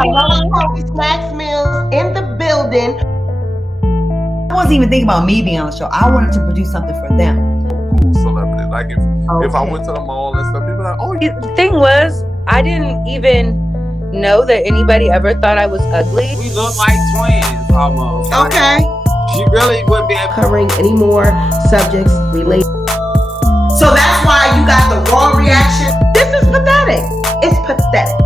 Healthy Snacks Meals in the building. I wasn't even thinking about me being on the show. I wanted to produce something for them. Cool celebrity. Like if I went to the mall and stuff, people like, oh. The thing was, I didn't even know that anybody ever thought I was ugly. We look like twins almost. Okay. She really wouldn't be Covering any more subjects related. So that's why you got the raw reaction. This is pathetic. It's pathetic.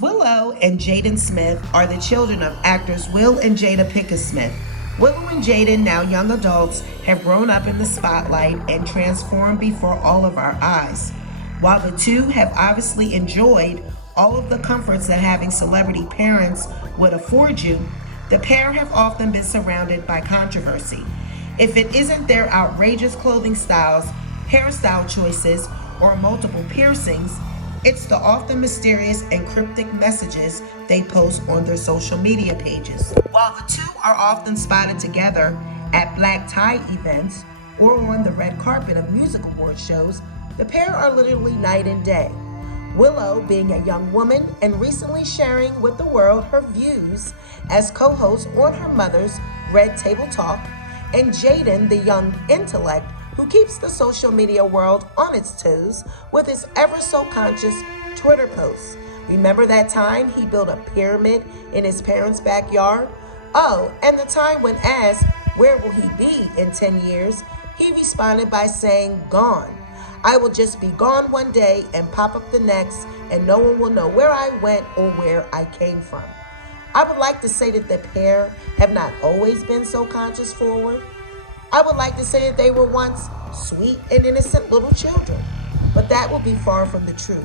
Willow and Jaden Smith are the children of actors Will and Jada Smith. Willow and Jaden, now young adults, have grown up in the spotlight and transformed before all of our eyes. While the two have obviously enjoyed all of the comforts that having celebrity parents would afford you, the pair have often been surrounded by controversy. If it isn't their outrageous clothing styles, hairstyle choices, or multiple piercings, it's the often mysterious and cryptic messages they post on their social media pages. While the two are often spotted together at black tie events or on the red carpet of music award shows, the pair are literally night and day. Willow being a young woman and recently sharing with the world her views as co-host on her mother's Red Table Talk, and Jaden, the young intellect who keeps the social media world on its toes with his ever so conscious Twitter posts. Remember that time he built a pyramid in his parents' backyard? Oh, and the time when asked, where will he be in 10 years? He responded by saying, gone. I will just be gone one day and pop up the next, and no one will know where I went or where I came from. I would like to say that the pair have not always been so conscious forward. I would like to say that they were once sweet and innocent little children, but that would be far from the truth.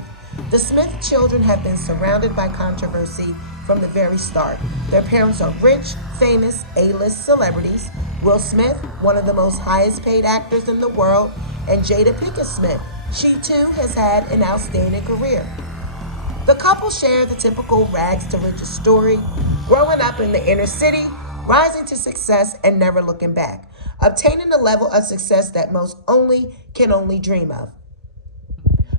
The Smith children have been surrounded by controversy from the very start. Their parents are rich, famous, A-list celebrities. Will Smith, one of the most highest paid actors in the world, and Jada Smith. She too has had an outstanding career. The couple share the typical rags to riches story, growing up in the inner city, rising to success and never looking back, obtaining a level of success that most can only dream of,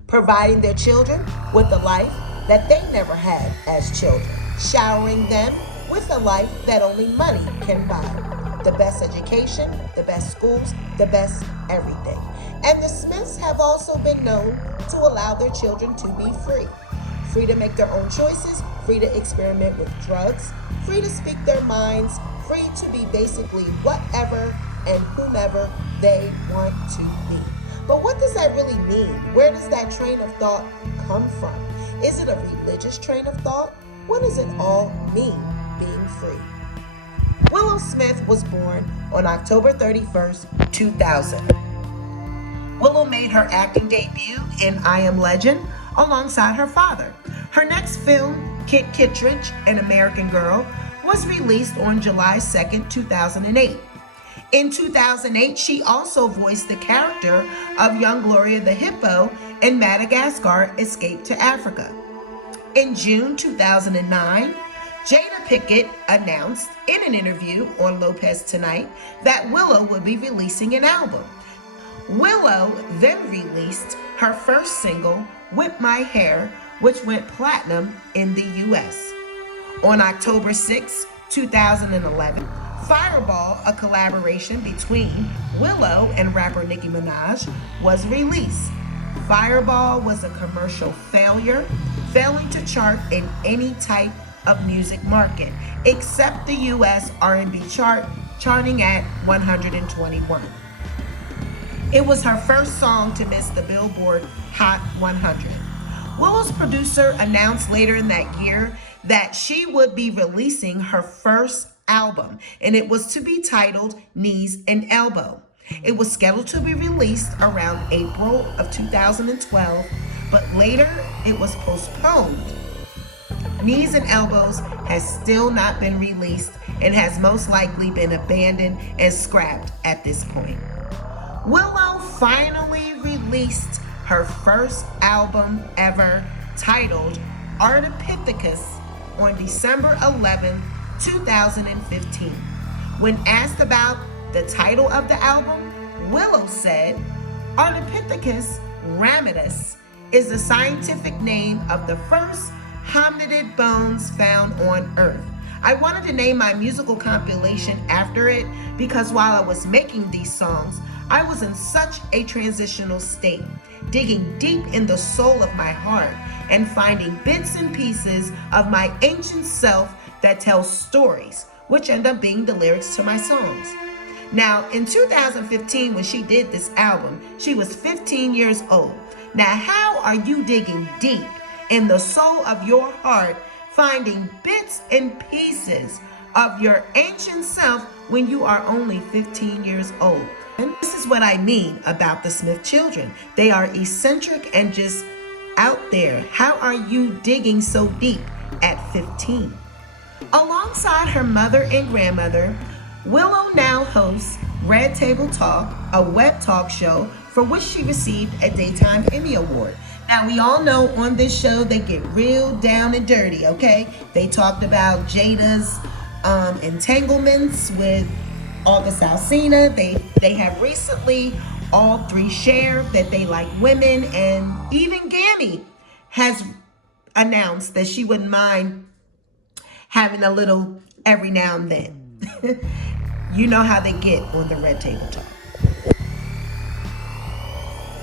providing their children with a life that they never had as children, showering them with a life that only money can buy, the best education, the best schools, the best everything. And the Smiths have also been known to allow their children to be free to make their own choices, free to experiment with drugs, free to speak their minds, free to be basically whatever and whomever they want to be. But what does that really mean? Where does that train of thought come from? Is it a religious train of thought? What does it all mean, being free? Willow Smith was born on October 31st, 2000. Willow made her acting debut in I Am Legend alongside her father. Her next film, Kit Kittredge, An American Girl, was released on July 2nd, 2008. In 2008, she also voiced the character of young Gloria the Hippo in Madagascar, Escape to Africa. In June 2009, Jada Pinkett announced in an interview on Lopez Tonight that Willow would be releasing an album. Willow then released her first single, Whip My Hair, which went platinum in the US. On October 6, 2011, Fireball, a collaboration between Willow and rapper Nicki Minaj, was released. Fireball was a commercial failure, failing to chart in any type of music market, except the US R&B chart, charting at 121. It was her first song to miss the Billboard Hot 100. Willow's producer announced later in that year that she would be releasing her first album, and it was to be titled Knees and Elbow. It was scheduled to be released around April of 2012, but later it was postponed. Knees and Elbows has still not been released and has most likely been abandoned and scrapped at this point. Willow finally released her first album ever, titled Ardipithecus, on December 11, 2015. When asked about the title of the album, Willow said, Ardipithecus ramidus is the scientific name of the first hominid bones found on Earth. I wanted to name my musical compilation after it because while I was making these songs, I was in such a transitional state, digging deep in the soul of my heart and finding bits and pieces of my ancient self that tell stories, which end up being the lyrics to my songs. Now, in 2015, when she did this album, she was 15 years old. Now, how are you digging deep in the soul of your heart, finding bits and pieces of your ancient self when you are only 15 years old? And this is what I mean about the Smith children. They are eccentric and just out there. How are you digging so deep at 15? Alongside her mother and grandmother, Willow now hosts Red Table Talk, a web talk show for which she received a Daytime Emmy Award. Now, we all know on this show they get real down and dirty, okay? They talked about Jada's entanglements with August Alsina. They have recently all three shared that they like women, and even Gammy has announced that she wouldn't mind having a little every now and then. You know how they get on the Red Table Talk.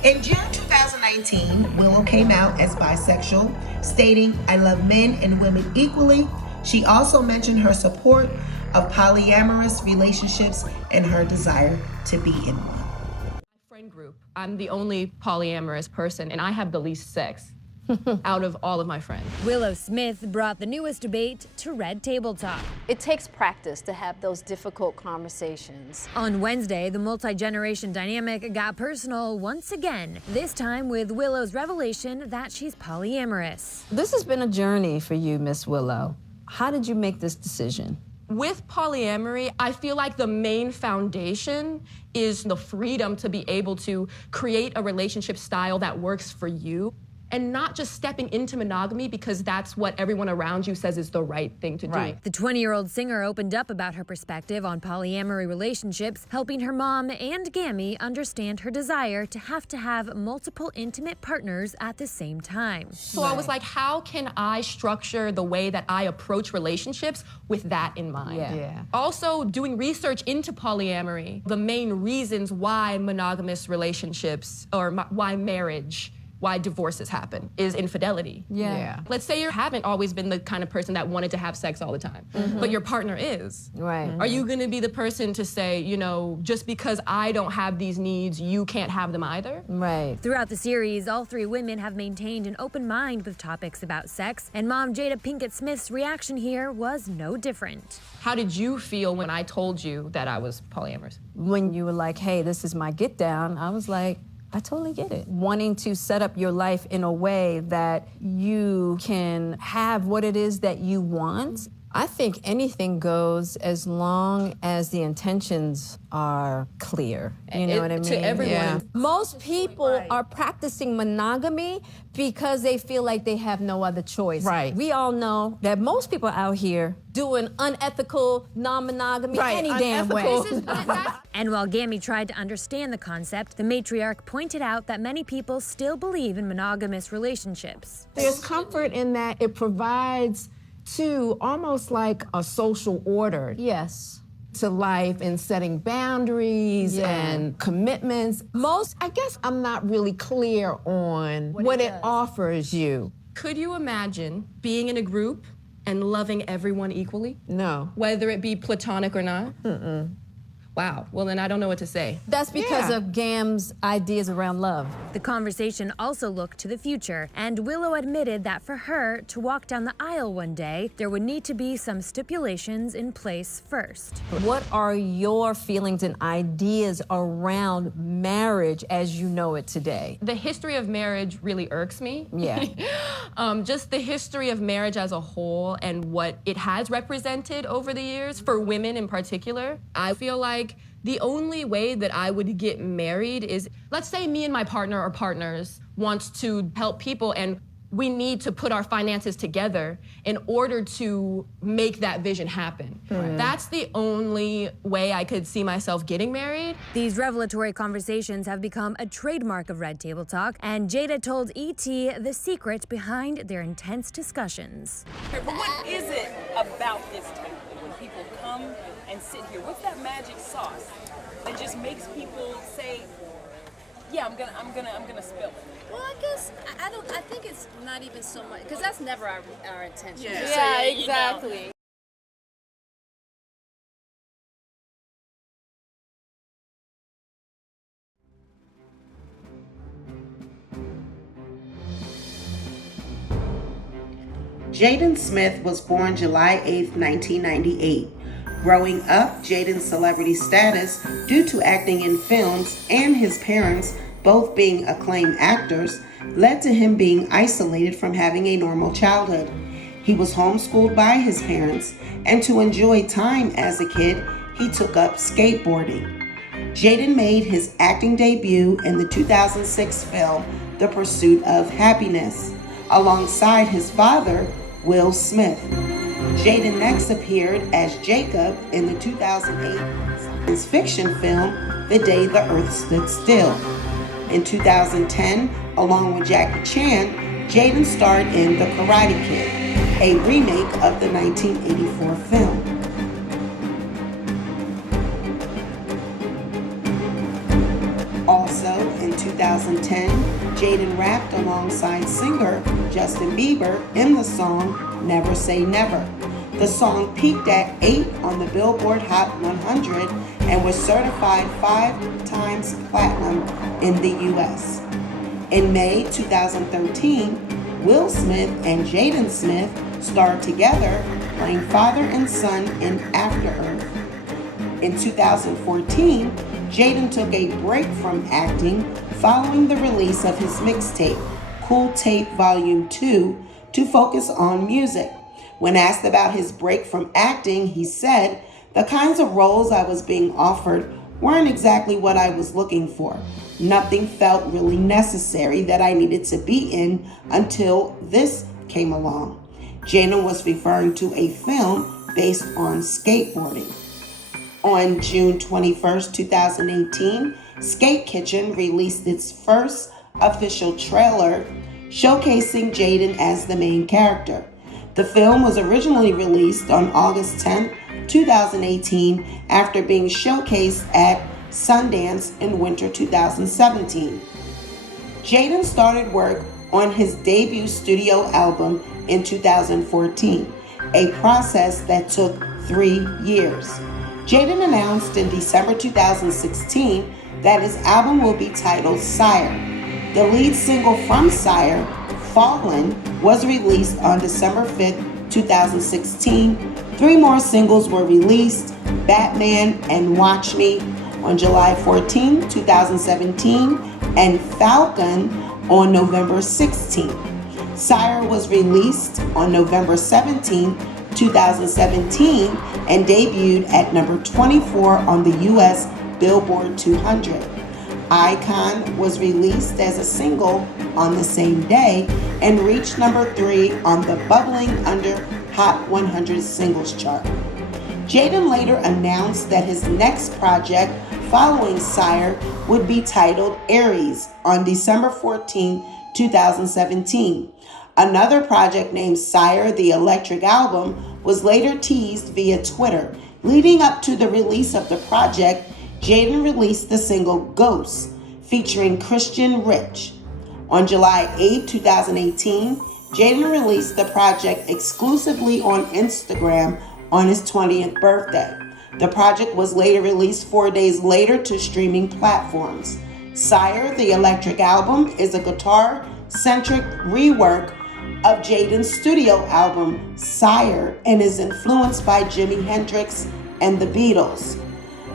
In June 2019, Willow came out as bisexual, stating, "I love men and women equally." She also mentioned her support of polyamorous relationships and her desire to be in one. Friend group, I'm the only polyamorous person, and I have the least sex out of all of my friends. Willow Smith brought the newest debate to Red Table Talk. It takes practice to have those difficult conversations. On Wednesday, the multi-generation dynamic got personal once again, this time with Willow's revelation that she's polyamorous. This has been a journey for you, Miss Willow. How did you make this decision? With polyamory, I feel like the main foundation is the freedom to be able to create a relationship style that works for you, and not just stepping into monogamy because that's what everyone around you says is the right thing to do. The 20-year-old singer opened up about her perspective on polyamory relationships, helping her mom and Gammy understand her desire to have multiple intimate partners at the same time. So I was like, how can I structure the way that I approach relationships with that in mind? Also, doing research into polyamory, the main reasons why monogamous relationships or why marriage, why divorces happen is infidelity. Let's say you haven't always been the kind of person that wanted to have sex all the time, but your partner is. Are you gonna be the person to say, you know, just because I don't have these needs, you can't have them either? Throughout the series, all three women have maintained an open mind with topics about sex, and mom Jada Pinkett Smith's reaction here was no different. How did you feel when I told you that I was polyamorous? When you were like, hey, this is my get down, I was like, I totally get it. Wanting to set up your life in a way that you can have what it is that you want, I think anything goes as long as the intentions are clear. You know what I mean? To everyone. Yeah. Most people are practicing monogamy because they feel like they have no other choice. Right. We all know that most people out here doing unethical non-monogamy any damn way. And while Gammy tried to understand the concept, the matriarch pointed out that many people still believe in monogamous relationships. There's comfort in that it provides to almost like a social order. Yes. To life and setting boundaries and commitments. I guess I'm not really clear on what it offers you. Could you imagine being in a group and loving everyone equally? No. Whether it be platonic or not? Wow, well then I don't know what to say. That's because of Gam's ideas around love. The conversation also looked to the future, and Willow admitted that for her to walk down the aisle one day, there would need to be some stipulations in place first. What are your feelings and ideas around marriage as you know it today? The history of marriage really irks me. Yeah. Just the history of marriage as a whole and what it has represented over the years, for women in particular. I feel like the only way that I would get married is, let's say me and my partner or partners want to help people and we need to put our finances together in order to make that vision happen. That's the only way I could see myself getting married. These revelatory conversations have become a trademark of Red Table Talk, and Jada told E.T. the secret behind their intense discussions. But what is it about this table when people come and sit here? What's that magic sauce that just makes people say, yeah, I'm gonna spill it? Well, I guess I think it's not even so much, because that's never our intention. Yeah, exactly. Jaden Smith was born July 8, 1998. Growing up, Jaden's celebrity status, due to acting in films and his parents both being acclaimed actors, led to him being isolated from having a normal childhood. He was homeschooled by his parents, and to enjoy time as a kid, he took up skateboarding. Jaden made his acting debut in the 2006 film The Pursuit of Happiness, alongside his father, Will Smith. Jaden next appeared as Jacob in the 2008 science fiction film The Day the Earth Stood Still. In 2010, along with Jackie Chan, Jaden starred in The Karate Kid, a remake of the 1984 film. Also, in 2010, Jaden rapped alongside singer Justin Bieber in the song Never Say Never. The song peaked at 8 on the Billboard Hot 100 and was certified 5 times platinum in the U.S. In May 2013, Will Smith and Jaden Smith starred together, playing father and son in After Earth. In 2014, Jaden took a break from acting following the release of his mixtape, Cool Tape Volume 2, to focus on music. When asked about his break from acting, he said, "The kinds of roles I was being offered weren't exactly what I was looking for. Nothing felt really necessary that I needed to be in until this came along." Jaden was referring to a film based on skateboarding. On June 21st, 2018, Skate Kitchen released its first official trailer showcasing Jaden as the main character. The film was originally released on August 10, 2018, after being showcased at Sundance in winter 2017. Jaden started work on his debut studio album in 2014, a process that took 3 years. Jaden announced in December 2016 that his album will be titled Sire. The lead single from Sire, Fallen, was released on December 5th, 2016. 3 more singles were released, Batman and Watch Me on July 14, 2017, and Falcon on November 16. Sire was released on November 17, 2017 and debuted at number 24 on the US Billboard 200. Icon was released as a single on the same day and reached number 3 on the Bubbling Under Hot 100 singles chart. Jaden later announced that his next project following Sire would be titled Aries on December 14, 2017. Another project named Sire, the Electric Album, was later teased via Twitter. Leading up to the release of the project, Jaden released the single Ghosts, featuring Christian Rich. On July 8, 2018, Jaden released the project exclusively on Instagram on his 20th birthday. The project was later released 4 days later to streaming platforms. Sire, the Electric Album, is a guitar-centric rework of Jaden's studio album, Sire, and is influenced by Jimi Hendrix and the Beatles.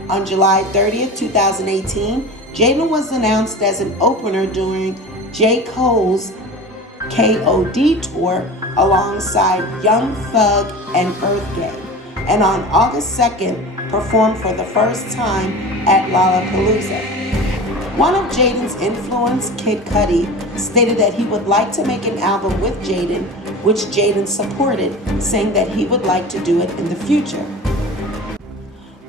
On July 30th, 2018, Jaden was announced as an opener during J. Cole's KOD tour alongside Young Thug and Earth Gang, and on August 2nd, performed for the first time at Lollapalooza. One of Jaden's influence, Kid Cudi, stated that he would like to make an album with Jaden, which Jaden supported, saying that he would like to do it in the future.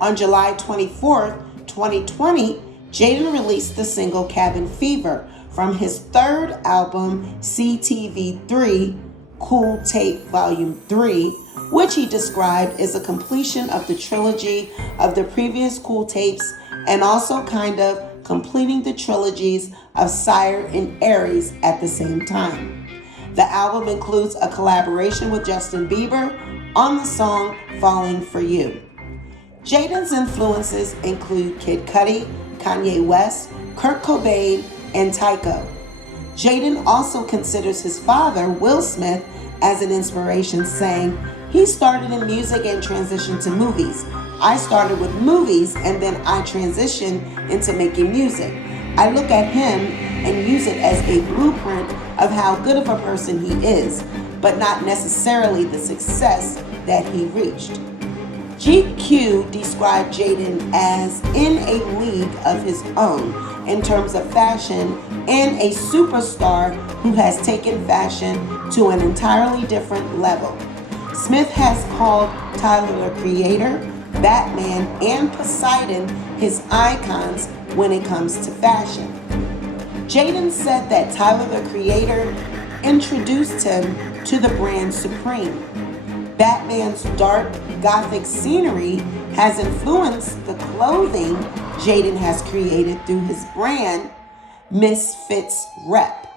On July 24th, 2020, Jaden released the single Cabin Fever from his third album, CTV3, Cool Tape Volume 3, which he described as a completion of the trilogy of the previous Cool Tapes and also kind of completing the trilogies of Sire and Aries at the same time. The album includes a collaboration with Justin Bieber on the song Falling For You. Jaden's influences include Kid Cudi, Kanye West, Kurt Cobain, and Tycho. Jaden also considers his father, Will Smith, as an inspiration, saying, "He started in music and transitioned to movies. I started with movies and then I transitioned into making music. I look at him and use it as a blueprint of how good of a person he is, but not necessarily the success that he reached." GQ described Jaden as in a league of his own in terms of fashion and a superstar who has taken fashion to an entirely different level. Smith has called Tyler the Creator, Batman, and Poseidon his icons when it comes to fashion. Jaden said that Tyler the Creator introduced him to the brand Supreme. Batman's dark gothic scenery has influenced the clothing Jaden has created through his brand Misfits Rep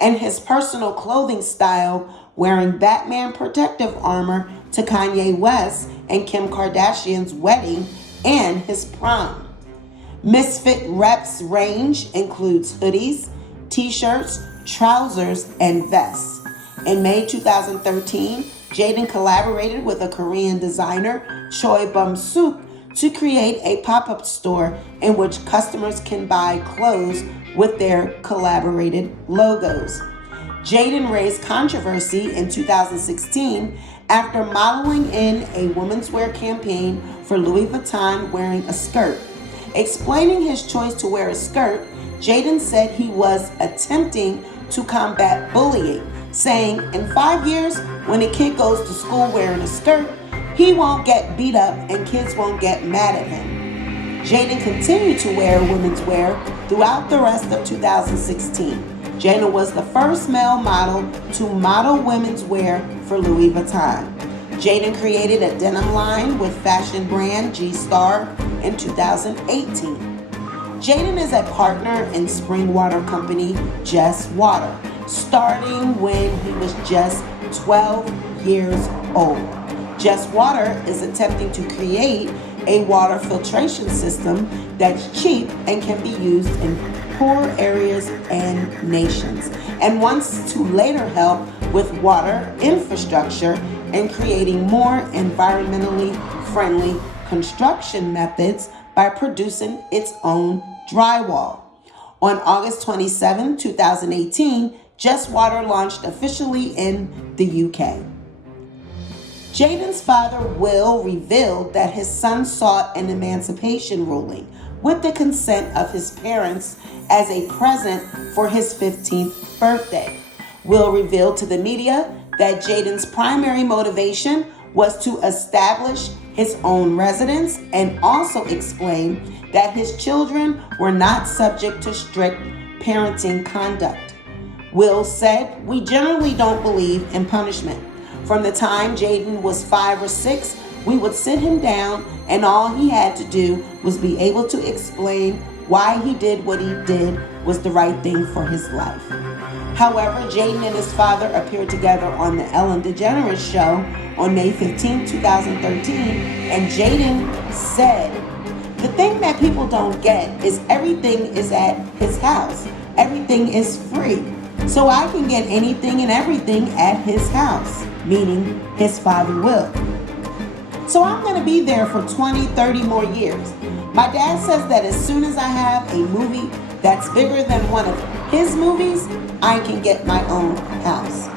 and his personal clothing style, wearing Batman protective armor to Kanye West and Kim Kardashian's wedding and his prom. Misfit Rep's range includes hoodies, t-shirts, trousers, and vests. In May 2013, Jaden collaborated with a Korean designer, Choi Bum-suk, to create a pop-up store in which customers can buy clothes with their collaborated logos. Jaden raised controversy in 2016 after modeling in a women's wear campaign for Louis Vuitton wearing a skirt. Explaining his choice to wear a skirt, Jaden said he was attempting to combat bullying, saying, "In 5 years, when a kid goes to school wearing a skirt, he won't get beat up and kids won't get mad at him." Jaden continued to wear women's wear throughout the rest of 2016. Jaden was the first male model to model women's wear for Louis Vuitton. Jaden created a denim line with fashion brand G-Star in 2018. Jaden is a partner in spring water company Just Water, starting when he was just 12 years old. Just Water is attempting to create a water filtration system that's cheap and can be used in poor areas and nations, and wants to later help with water infrastructure and creating more environmentally friendly construction methods by producing its own drywall. On August 27, 2018, Just Water launched officially in the UK. Jaden's father, Will, revealed that his son sought an emancipation ruling with the consent of his parents as a present for his 15th birthday. Will revealed to the media that Jaden's primary motivation was to establish his own residence and also explained that his children were not subject to strict parenting conduct. Will said, "We generally don't believe in punishment. From the time Jaden was 5 or 6, we would sit him down and all he had to do was be able to explain why he did what he did was the right thing for his life." However, Jaden and his father appeared together on the Ellen DeGeneres show on May 15, 2013, and Jaden said, "The thing that people don't get is everything is at his house. Everything is free. So I can get anything and everything at his house," meaning his father Will. "So I'm going to be there for 20, 30 more years. My dad says that as soon as I have a movie that's bigger than one of his movies, I can get my own house."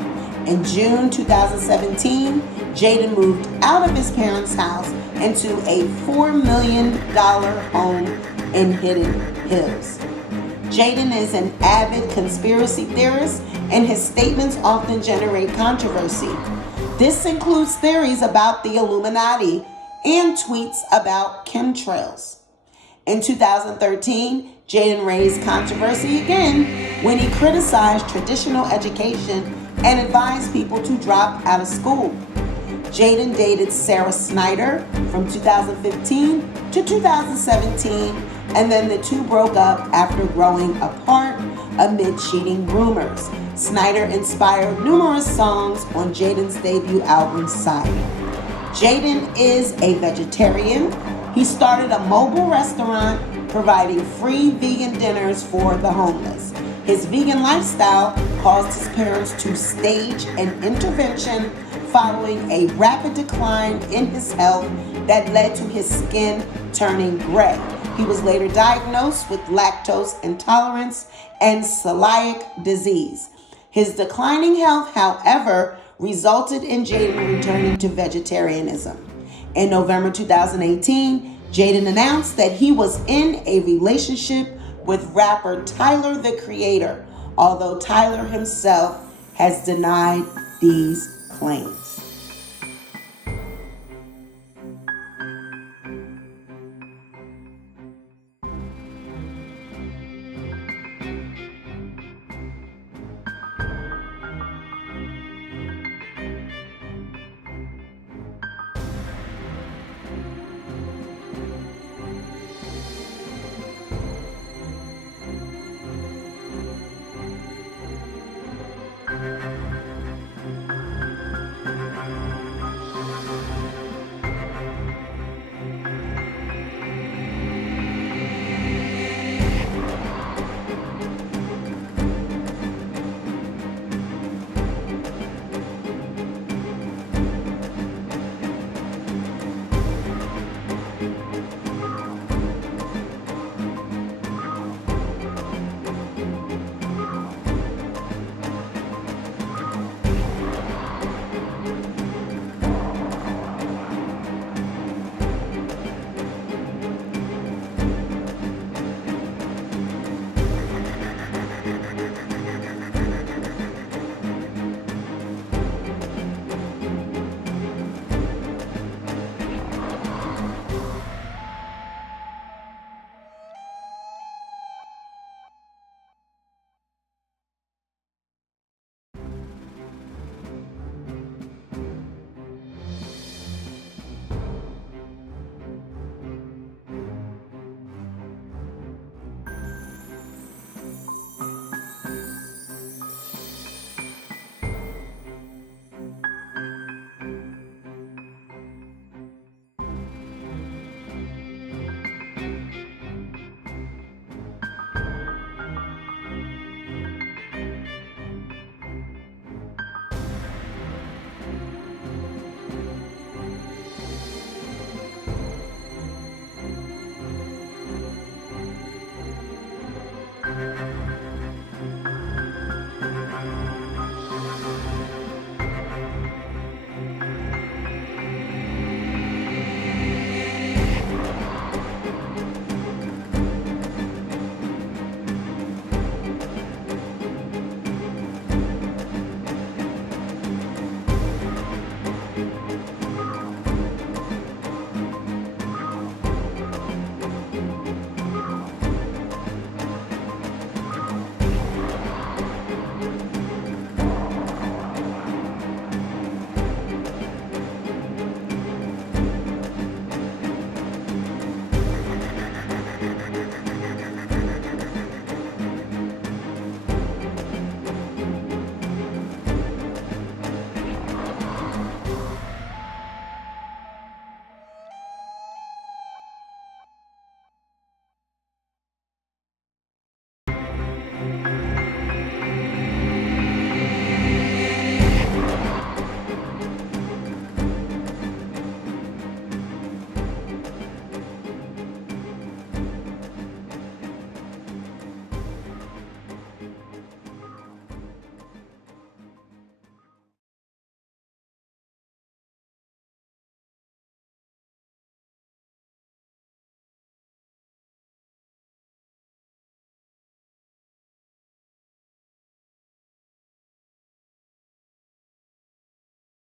In June 2017, Jaden moved out of his parents' house into a $4 million home in Hidden Hills. Jaden is an avid conspiracy theorist, and his statements often generate controversy. This includes theories about the Illuminati and tweets about chemtrails. In 2013, Jaden raised controversy again when he criticized traditional education and advised people to drop out of school. Jaden dated Sarah Snyder from 2015 to 2017, and then the two broke up after growing apart amid cheating rumors. Snyder inspired numerous songs on Jaden's debut album, Sire. Jaden is a vegetarian. He started a mobile restaurant providing free vegan dinners for the homeless. His vegan lifestyle caused his parents to stage an intervention following a rapid decline in his health that led to his skin turning gray. He was later diagnosed with lactose intolerance and celiac disease. His declining health, however, resulted in Jaden returning to vegetarianism. In November 2018, Jaden announced that he was in a relationship with rapper Tyler, the Creator, although Tyler himself has denied these claims.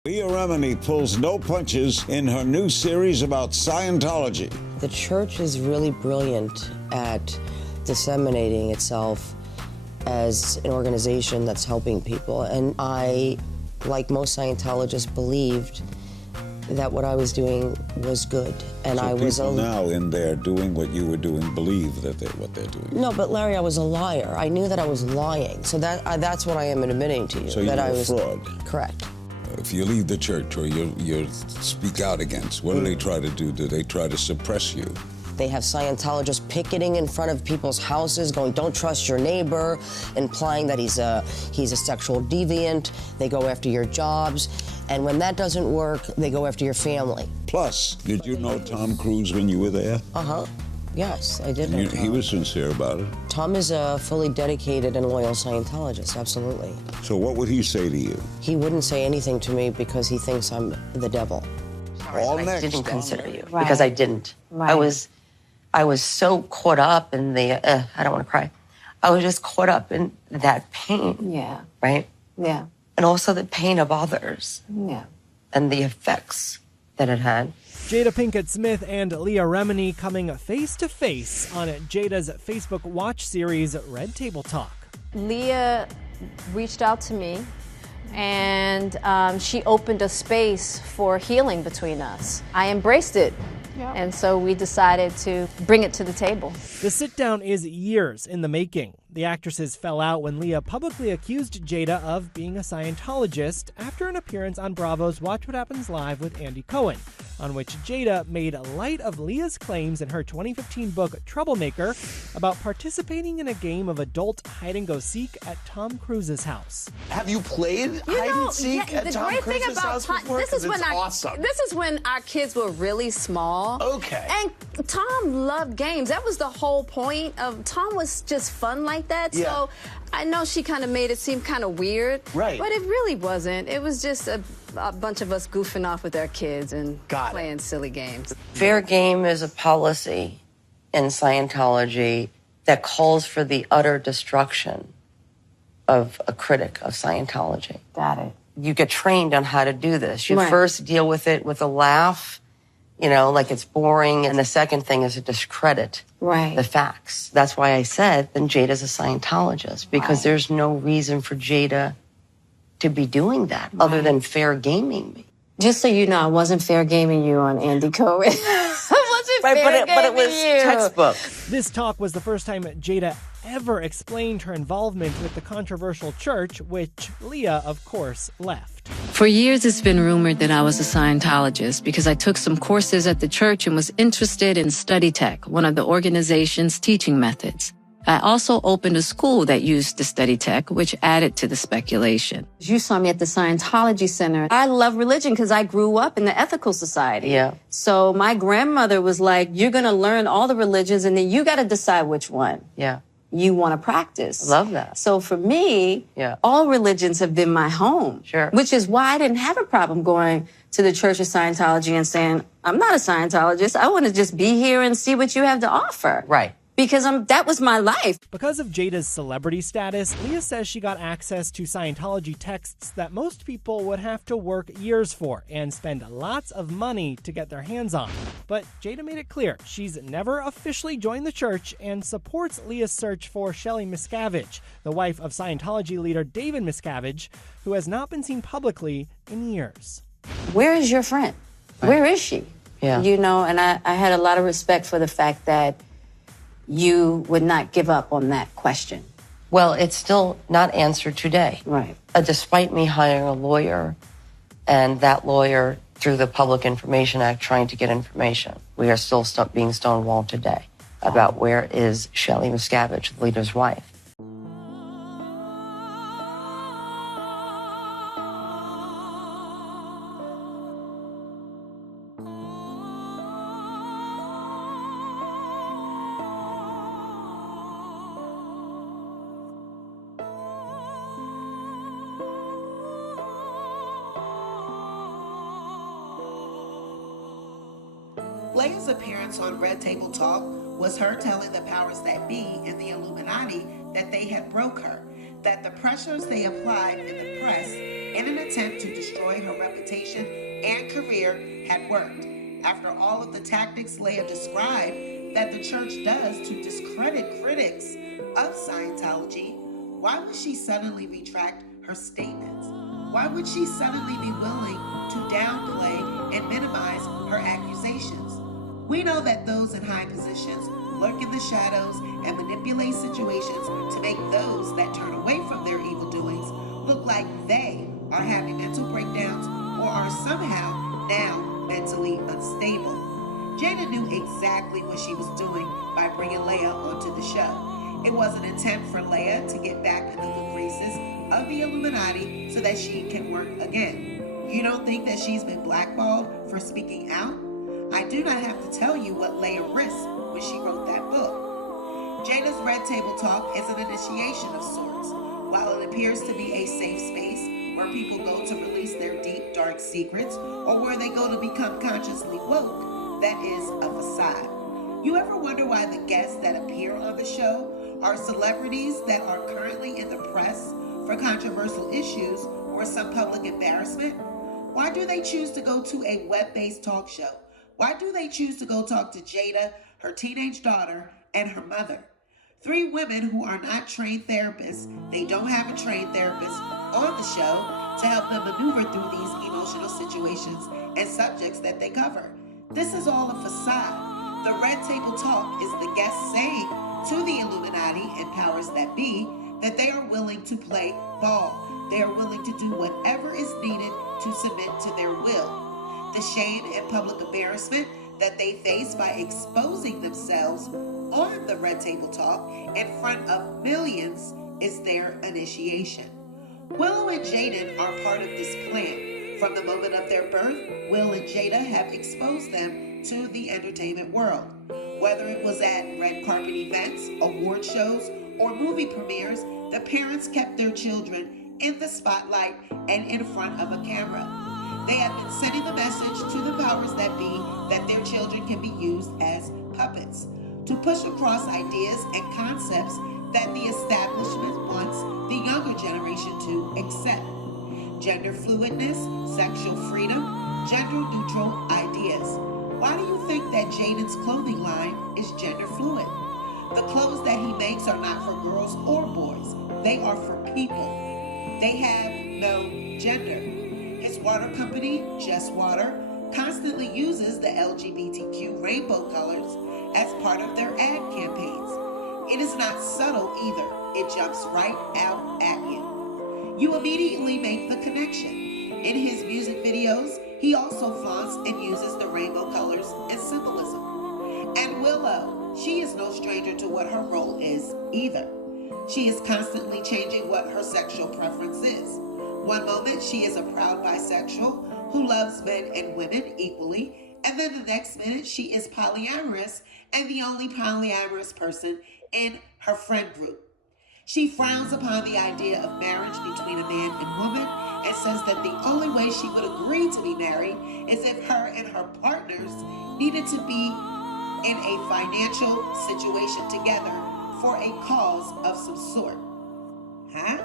Leah Remini pulls no punches in her new series about Scientology. The church is really brilliant at disseminating itself as an organization that's helping people. And I, like most Scientologists, believed that what I was doing was good. And So I was people now in there doing what you were doing believe that what they're doing. No, but Larry, I was a liar. I knew that I was lying. So that's what I am admitting to you. So that you're I a was fraud. Correct. If you leave the church or you speak out against, what do they try to do? Do they try to suppress you? They have Scientologists picketing in front of people's houses, going, "Don't trust your neighbor," implying that he's a sexual deviant. They go after your jobs, and when that doesn't work, they go after your family. Plus, did you know Tom Cruise when you were there? Uh-huh. Yes, I did know Tom. He was sincere about it. Tom is a fully dedicated and loyal Scientologist, absolutely. So what would he say to you? He wouldn't say anything to me because he thinks I'm the devil. I didn't consider you because I didn't. Right. I was so caught up in the, I don't want to cry. I was just caught up in that pain. Yeah. Right? Yeah. And also the pain of others. Yeah. And the effects that it had. Jada Pinkett Smith and Leah Remini coming face to face on Jada's Facebook Watch series, Red Table Talk. Leah reached out to me, and she opened a space for healing between us. I embraced it. And so we decided to bring it to the table. The sit-down is years in the making. The actresses fell out when Leah publicly accused Jada of being a Scientologist after an appearance on Bravo's Watch What Happens Live with Andy Cohen, on which Jada made light of Leah's claims in her 2015 book Troublemaker about participating in a game of adult hide-and-go-seek at Tom Cruise's house. Have you played hide-and-seek at Tom Cruise's house before? This is when awesome. This is when our kids were really small. Okay. And Tom loved games. That was the whole point of Tom was just fun like that. Yeah. So I know she kind of made it seem kind of weird. Right. But it really wasn't. It was just a bunch of us goofing off with our kids and playing silly games. Fair game is a policy in Scientology that calls for the utter destruction of a critic of Scientology. Got it. You get trained on how to do this. You Right. first deal with it with a laugh, like it's boring, and the second thing is to discredit the facts. That's why I said, then Jada's a Scientologist, because there's no reason for Jada to be doing that other than fair gaming me. Just so you know, I wasn't fair gaming you on Andy Cohen. Right, but it was textbook. This talk was the first time Jada ever explained her involvement with the controversial church, which Leah, of course, left. For years, it's been rumored that I was a Scientologist because I took some courses at the church and was interested in study tech, one of the organization's teaching methods. I also opened a school that used the study tech, which added to the speculation. You saw me at the Scientology Center. I love religion because I grew up in the ethical society. Yeah. So my grandmother was like, you're going to learn all the religions and then you got to decide which one you want to practice. Love that. So for me, all religions have been my home. Sure. Which is why I didn't have a problem going to the Church of Scientology and saying, I'm not a Scientologist. I want to just be here and see what you have to offer. Right. Because that was my life. Because of Jada's celebrity status, Leah says she got access to Scientology texts that most people would have to work years for and spend lots of money to get their hands on. But Jada made it clear she's never officially joined the church and supports Leah's search for Shelley Miscavige, the wife of Scientology leader David Miscavige, who has not been seen publicly in years. Where is your friend? Where is she? Yeah. And I had a lot of respect for the fact that you would not give up on that question. Well, it's still not answered today. Right. Despite me hiring a lawyer and that lawyer through the Public Information Act trying to get information, we are still being stonewalled today about where is Shelley Miscavige, the leader's wife. Leia's appearance on Red Table Talk was her telling the powers that be in the Illuminati that they had broke her, that the pressures they applied in the press in an attempt to destroy her reputation and career had worked. After all of the tactics Leah described that the church does to discredit critics of Scientology, why would she suddenly retract her statements? Why would she suddenly be willing to downplay and minimize her accusations? We know that those in high positions lurk in the shadows and manipulate situations to make those that turn away from their evil doings look like they are having mental breakdowns or are somehow now mentally unstable. Jada knew exactly what she was doing by bringing Leah onto the show. It was an attempt for Leah to get back in the good graces of the Illuminati so that she can work again. You don't think that she's been blackballed for speaking out? I do not have to tell you what Leah risked when she wrote that book. Jada's Red Table Talk is an initiation of sorts. While it appears to be a safe space where people go to release their deep, dark secrets or where they go to become consciously woke, that is a facade. You ever wonder why the guests that appear on the show are celebrities that are currently in the press for controversial issues or some public embarrassment? Why do they choose to go to a web-based talk show? Why do they choose to go talk to Jada, her teenage daughter, and her mother? 3 women who are not trained therapists. They don't have a trained therapist on the show to help them maneuver through these emotional situations and subjects that they cover. This is all a facade. The Red Table Talk is the guests saying to the Illuminati and powers that be that they are willing to play ball. They are willing to do whatever is needed to submit to their will. The shame and public embarrassment that they face by exposing themselves on the Red Table Talk in front of millions is their initiation. Willow and Jaden are part of this plan. From the moment of their birth, Will and Jada have exposed them to the entertainment world. Whether it was at red carpet events, award shows, or movie premieres, the parents kept their children in the spotlight and in front of a camera. They have been sending the message to the powers that be that their children can be used as puppets to push across ideas and concepts that the establishment wants the younger generation to accept. Gender fluidness, sexual freedom, gender-neutral ideas. Why do you think that Jaden's clothing line is gender fluid? The clothes that he makes are not for girls or boys. They are for people. They have no gender. His water company, Just Water, constantly uses the LGBTQ rainbow colors as part of their ad campaigns. It is not subtle either. It jumps right out at you. You immediately make the connection. In his music videos, he also flaunts and uses the rainbow colors and symbolism. And Willow, she is no stranger to what her role is either. She is constantly changing what her sexual preference is. One moment, she is a proud bisexual who loves men and women equally, and then the next minute, she is polyamorous and the only polyamorous person in her friend group. She frowns upon the idea of marriage between a man and woman and says that the only way she would agree to be married is if her and her partners needed to be in a financial situation together for a cause of some sort. Huh?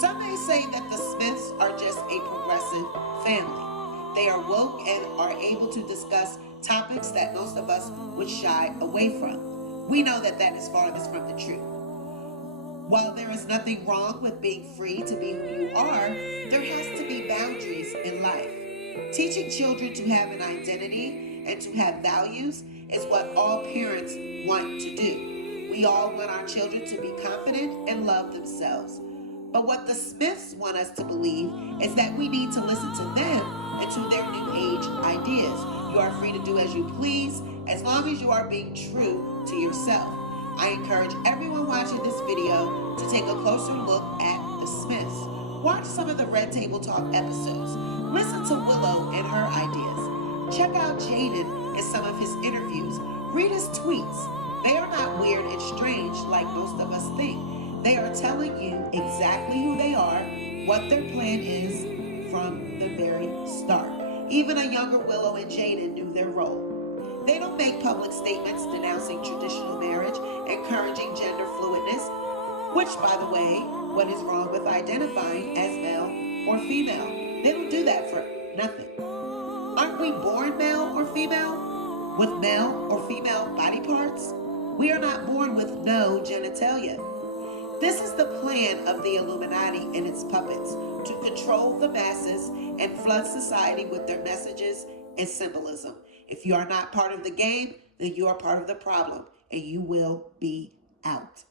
Some may say that the Smiths are just a progressive family. They are woke and are able to discuss topics that most of us would shy away from. We know that that is farthest from the truth. While there is nothing wrong with being free to be who you are, there has to be boundaries in life. Teaching children to have an identity and to have values is what all parents want to do. We all want our children to be confident and love themselves. But what the Smiths want us to believe is that we need to listen to them and to their new age ideas. You are free to do as you please, as long as you are being true to yourself. I encourage everyone watching this video to take a closer look at the Smiths. Watch some of the Red Table Talk episodes. Listen to Willow and her ideas. Check out Jaden in some of his interviews. Read his tweets. They are not weird and strange like most of us think. They are telling you exactly who they are, what their plan is from the very start. Even a younger Willow and Jaden knew their role. They don't make public statements denouncing traditional marriage, encouraging gender fluidness, which, by the way, what is wrong with identifying as male or female. They don't do that for nothing. Aren't we born male or female with male or female body parts? We are not born with no genitalia. This is the plan of the Illuminati and its puppets to control the masses and flood society with their messages and symbolism. If you are not part of the game, then you are part of the problem and you will be out.